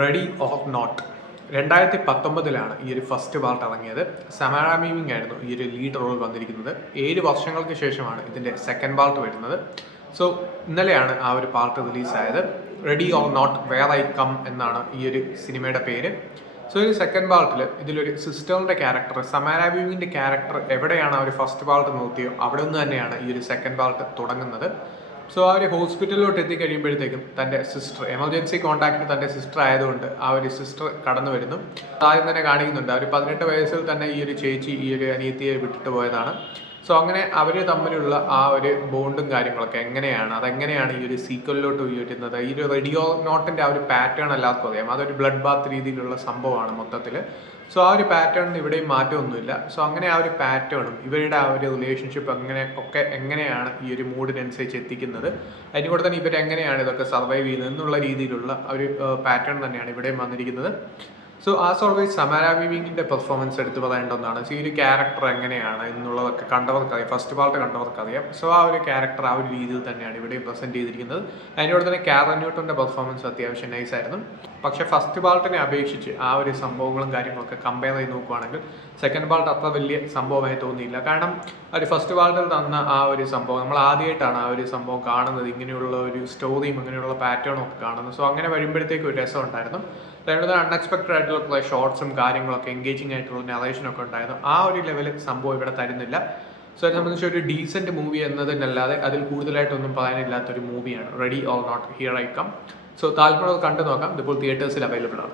Ready or not 2019 ഈ ഒരു first part ഇറങ്ങിയത്. സമാര മീമിങ് ആയിരുന്നു ഈ ഒരു ലീഡ് റോൾ വന്നിരിക്കുന്നത്. 7 വർഷങ്ങൾക്ക് ശേഷമാണ് ഇതിൻ്റെ സെക്കൻഡ് പാർട്ട് വരുന്നത്. സോ ഇന്നലെയാണ് ആ ഒരു പാർട്ട് റിലീസായത്. Ready or not where I come എന്നാണ് ഈ ഒരു സിനിമയുടെ പേര്. സോ ഈ സെക്കൻഡ് പാർട്ടിൽ ഇതിലൊരു സിസ്റ്ററിൻ്റെ ക്യാരക്ടർ, സമാര മീമിങ്ങിൻ്റെ ക്യാരക്ടർ എവിടെയാണ് ആ ഒരു ഫസ്റ്റ് പാർട്ട് നിർത്തിയോ അവിടെ നിന്ന് തന്നെയാണ് ഈ ഒരു സെക്കൻഡ് പാർട്ട് തുടങ്ങുന്നത്. സോ ആ ഒരു ഹോസ്പിറ്റലിലോട്ട് എത്തിക്കഴിയുമ്പോഴത്തേക്കും തൻ്റെ സിസ്റ്റർ, എമർജൻസി കോൺടാക്ട് തൻ്റെ സിസ്റ്റർ ആയതുകൊണ്ട് ആ ഒരു സിസ്റ്റർ കടന്നു വരുന്നു. ആദ്യം തന്നെ കാണിക്കുന്നുണ്ട്, അവർ 18 വയസ്സിൽ തന്നെ ഈ ഒരു ചേച്ചി ഈ ഒരു അനിയത്തിയെ വിട്ടിട്ട് പോയതാണ്. സോ അങ്ങനെ അവർ തമ്മിലുള്ള ആ ഒരു ബോണ്ടും കാര്യങ്ങളൊക്കെ എങ്ങനെയാണ്, അതെങ്ങനെയാണ് ഈ ഒരു സീക്വലിലോട്ട് ഉയരുന്നത്. ഈ ഒരു റെഡിയോ നോട്ടിൻ്റെ ആ ഒരു പാറ്റേൺ എല്ലാവർക്കും അറിയാം. അതൊരു ബ്ലഡ് ബാത്ത് രീതിയിലുള്ള സംഭവമാണ് മൊത്തത്തിൽ. സോ ആ ഒരു പാറ്റേണിന് ഇവിടെയും മാറ്റമൊന്നുമില്ല. സോ അങ്ങനെ ആ ഒരു പാറ്റേണും ഇവരുടെ ആ ഒരു റിലേഷൻഷിപ്പ് എങ്ങനെയാണ് ഈ ഒരു മൂഡിനനുസരിച്ച് എത്തിക്കുന്നത്, അതിന് കൂടെ തന്നെ ഇവരെങ്ങനെയാണ് ഇതൊക്കെ സർവൈവ് ചെയ്യുന്നത് എന്നുള്ള രീതിയിലുള്ള ഒരു പാറ്റേൺ തന്നെയാണ് ഇവിടെയും വന്നിരിക്കുന്നത്. സോ ആസ് ഓൾവേസ് സമാര മീമിങ്ങിൻ്റെ പെർഫോമൻസ് എടുത്ത് പറയേണ്ട ഒന്നാണ്. സോ ഈ ഒരു ക്യാരക്ടർ എങ്ങനെയാണ് എന്നുള്ളതൊക്കെ കണ്ടവർക്കറിയാം, ഫസ്റ്റ് പാർട്ട് കണ്ടവർക്കറിയാം. സോ ആ ഒരു ക്യാരക്ടർ ആ ഒരു രീതിയിൽ തന്നെയാണ് ഇവിടെ പ്രസൻറ്റ് ചെയ്തിരിക്കുന്നത്. അതിനോട് തന്നെ കാരൻ ന്യൂട്ടൻ്റെ പെർഫോമൻസ് അത്യാവശ്യം നൈസായിരുന്നു. പക്ഷേ ഫസ്റ്റ് പാർട്ടിനെ അപേക്ഷിച്ച് ആ ഒരു സംഭവങ്ങളും കാര്യങ്ങളൊക്കെ കമ്പയർ ചെയ്ത് നോക്കുകയാണെങ്കിൽ സെക്കൻഡ് പാർട്ട് അത്ര വലിയ സംഭവമായി തോന്നിയില്ല. കാരണം ഒരു ഫസ്റ്റ് പാർട്ടിൽ തന്ന ആ ഒരു സംഭവം നമ്മൾ ആദ്യമായിട്ടാണ് ആ ഒരു സംഭവം കാണുന്നത്, ഇങ്ങനെയുള്ള ഒരു സ്റ്റോറിയും ഇങ്ങനെയുള്ള പാറ്റേണും ഒക്കെ കാണുന്നത്. സോ അങ്ങനെ വരുമ്പോഴത്തേക്കും ഒരു രസം ഉണ്ടായിരുന്നു. അതുകൊണ്ട് അൺഎക്സ്പെക്റ്റഡ് ആയിട്ടുള്ള ഷോർട്സും കാര്യങ്ങളൊക്കെ എൻഗേജിങ് ആയിട്ടുള്ള നറേഷനൊക്കെ ഉണ്ടായിരുന്നു. ആ ഒരു ലെവലിൽ സംഭവം ഇവിടെ തരുന്നില്ല. സോ അതിനെ സംബന്ധിച്ച് ഒരു ഡീസൻറ്റ് മൂവി എന്നതിനല്ലാതെ അതിൽ കൂടുതലായിട്ടൊന്നും പറയാനില്ലാത്തൊരു മൂവിയാണ് ready or not here I come. So താല്പര്യം കണ്ടു നോക്കാം. ഇതിപ്പോൾ തിയേറ്റേഴ്സിൽ അവൈലബിൾ ആണ്.